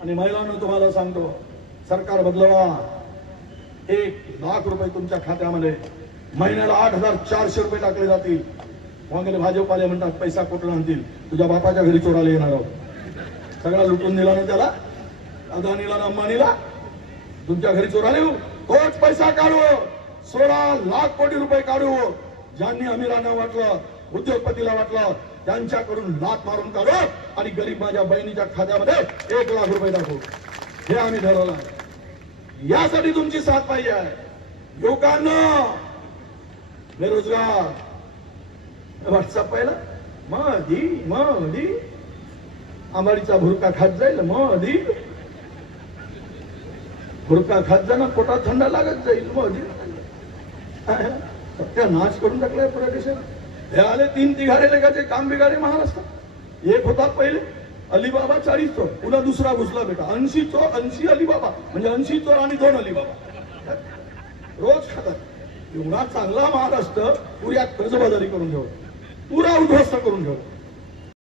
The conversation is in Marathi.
आणि महिलांना तुम्हाला सांगतो, सरकार बदलवा, 1,00,000 रुपये तुमच्या खात्यामध्ये महिन्याला 8,400 रुपये टाकले जातील. वगैरे भाजपवाले म्हणतात पैसा कुठून आणतील, तुझ्या बापाच्या घरी चोराला येणार आहोत. सगळा लुटून दिला ना त्याला, अदानीला ना अंबानीला, तुमच्या घरी चोराला येऊ, तोच पैसा काढू, 16 लाख कोटी रुपये काढू. ज्यांनी अमीरांना वाटलं, उद्योगपतीला वाटलं, त्यांच्याकडून लाख मारून काढू आणि गरीब माझ्या बहिणीच्या खात्यामध्ये 1,00,000 रुपये टाकू. हे आम्ही ठरवलं आहे. यासाठी तुमची साथ पाहिजे आहे. युवकांना बेरोजगार व्हॉट्सअप पहिला मोदी मोदी, आंबाडीचा भुरका खात जाईल, मोदी भुरका खात जाणं, पोटात थंड लागत जाईल, मोदी. त्या नाच करून टाकलाय पुऱ्या देशात. हे आले 3 तिघाडे लेखाचे काम बिगाडे महाराष्ट्र. एक होता पहिले अलिबाबा 40 चोर, पुन्हा दुसरा घुसला बेटा 80 चोर, 80 अलिबाबा, म्हणजे 80 चोर आणि 2 अलिबाबा रोज खातात. एवढा चांगला महाराष्ट्र पुऱ्या कर्जबाजारी करून ठेवला, पुरा उद्ध्वस्त करून ठेवला.